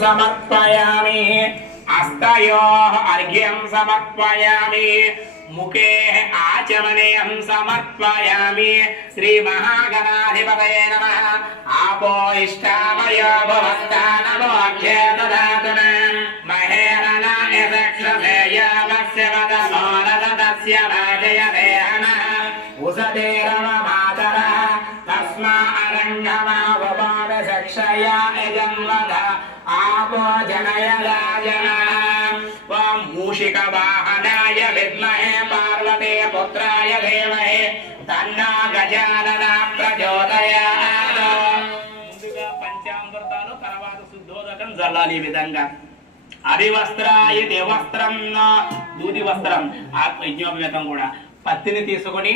సమర్పయామి హస్తయో అర్ఘ్యం సమర్పయామి ముఖే ఆచమనీయం సమర్పయామి శ్రీ మహాగణాధిపతయే నమ ఆపో ఇష్టామయో భవంతా నమో అభ్యేతదాతున మహేరణ యదక్షమేయామస్య వదమోరదస్య రాజయతే నమః ఉసదేరవ మాతర తస్మా అరంగమా అరంగమావపాద సక్షయా యజన్వద ఆపో వం మూషిక వాహనాయ విద్మహే పార్వతే పుత్రాయ ధీమహి తన్నా గజానన ప్రచోదయాత్ ముందుగా పంచామృతాలు తర్వాత శుద్ధోదకం జల్లాలి ఈ విధంగా. అరివస్త్రాయ దేవస్త్రం దూది వస్త్రం యజ్ఞోపవేతం కూడా. పత్తిని తీసుకొని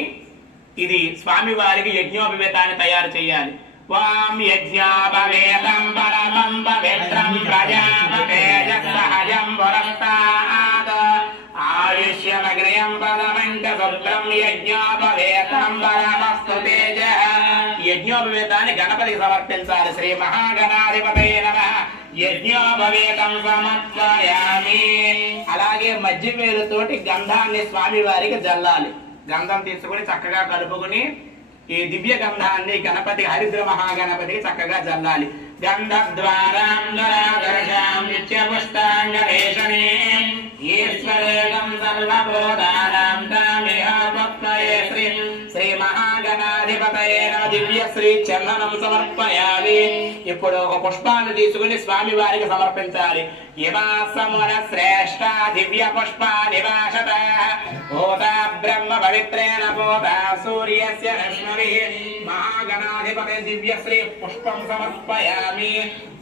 ఇది స్వామి వారికి యజ్ఞోపవేతాన్ని తయారు చేయాలి. వాం యజ్ఞాపవేతం పరమం పవిత్రం ప్రజాపతేజ సహజం పురస్తాద్ ఆయుష్యమగ్రయం పదమంక శుభ్రం యజ్ఞోపవేతం పరమస్తు తేజ యజ్ఞోపవేతాన్ని గణపతికి సమర్పించాలి శ్రీ మహాగణాధిపతయ నమ। యజ్ఞోపవేతం సమర్పయామి। అలాగే మధ్య వేలుతోటి గంధాన్ని స్వామి వారికి జల్లాలి। గంధం తీసుకుని చక్కగా కలుపుకుని ఈ దివ్య గంధాన్ని గణపతి హరిద్ర మహాగణపతికి చక్కగా జల్లాలి గంధద్వారాం దరాదర్శాం ఈశ్వరేగం సర్వబోధానాం దివ్యశ్రీ నమ దివ్య శ్రీ చందనం సమర్పయాలి ఇప్పుడు ఒక పుష్పాన్ని తీసుకుని స్వామి వారికి సమర్పించాలి. ఇవాసమున శ్రేష్ట దివ్య పుష్ప నివాసత. భూత బ్రహ్మ పవిత్రేణ భూత సూర్యస్య లక్ష్మణి మహాగణాధిపతి దివ్య శ్రీ పుష్పం సమర్పయామి.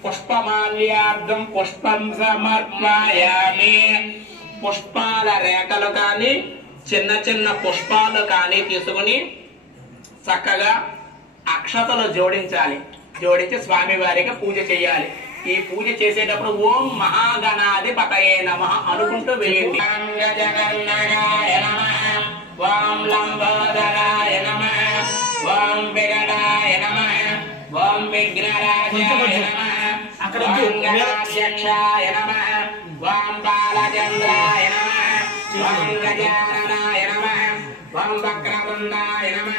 పుష్పమాల్యార్థం పుష్పం సమర్పయామి. పుష్పాల రేఖలు కానీ చిన్న చిన్న పుష్పాలు కానీ తీసుకుని చక్కగా అక్షతలు జోడించాలి. జోడించి స్వామి వారికి పూజ చేయాలి. ఈ పూజ చేసేటప్పుడు ఓం మహాగణాధిపతయే నమ అనుకుంటూ వేయండి. ఓం లంబోదరాయ నమ. ఓం విగడాయ నమ. ఓం విఘ్నరాజాయ నమ. అక్కడ ఓం. గణాధ్యక్షాయ నమ. ఓం బాలచంద్రాయ నమ. ఓం గజాననాయ నమ. ఓం వక్రవృందాయ నమ.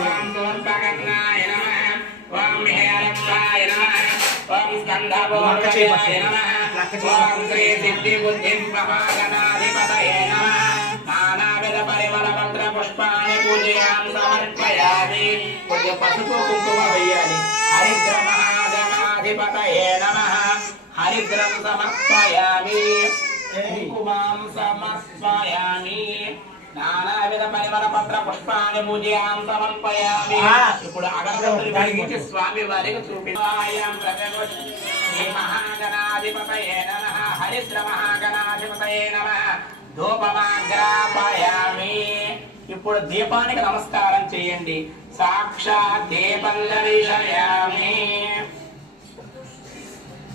ఓం దూర్భగన్నాయ నమ నానావిధ పరిమళ పత్ర పుష్పాన్ని పూజయాం సమర్పయామి కొంచెం పసుపు కుంకుమ వేయాలి హరిద్ర మహాగణాధిపతయే నమ హరిద్రం సమర్పయామి కుంకుమాం సమర్పయామి ఇప్పుడు అగరబత్తులు వెలిగించి స్వామి వారికి చూపించాయం శ్రీ మహాగణాధిపతయే నమ. హరిద్ర మహాగణాధిపతయే నమ. ధూపమాగ్రాపయామి ఇప్పుడు దీపానికి నమస్కారం చేయండి. సాక్షాత్ దీపం దర్శయామి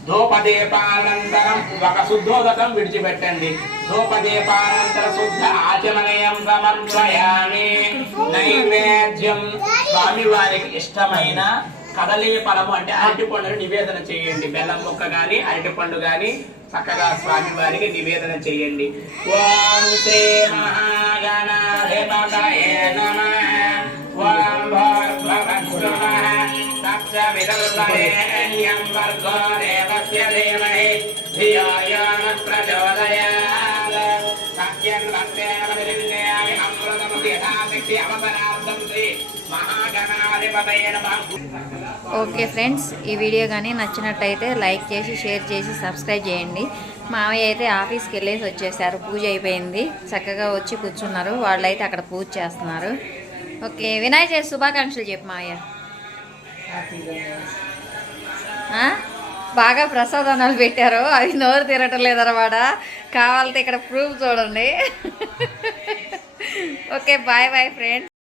ధూపదీపానంతరం ఒక శుద్ధోదకం విడిచిపెట్టండి. ధూపదీపానంతర శుద్ధ ఆచమనయం సమర్పయామి. నైవేద్యం. స్వామి వారికి ఇష్టమైన కదలీ ఫలము అంటే అరటి పండును నివేదన చేయండి. బెల్లం ముక్క గాని అరటి పండు గాని చక్కగా స్వామి వారికి నివేదన చేయండి. ఓం శ్రీ మహాగణాధిపతయే నమః. ఓం భోర్భవస్సుమః తత్సవితుర్వరేణ్యం వర్గో దేవస్య ధీమహి. ధియో యో న ప్రచోదయాత్. ఓకే ఫ్రెండ్స్ ఈ వీడియో కానీ నచ్చినట్టయితే లైక్ చేసి షేర్ చేసి సబ్స్క్రైబ్ చేయండి. మామయ్య అయితే ఆఫీస్కి వెళ్ళేసి వచ్చేసారు. పూజ అయిపోయింది. చక్కగా వచ్చి కూర్చున్నారు. వాళ్ళైతే అక్కడ పూజ చేస్తున్నారు. ఓకే వినాయక శుభాకాంక్షలు చెప్పు మామయ్య. ఆ? బాగా ప్రసాదనాలు పెట్టారు. అవి నోరు తిరగటం లేదన్నమాట కావాలంటే ఇక్కడ ప్రూఫ్ చూడండి. Okay bye bye friends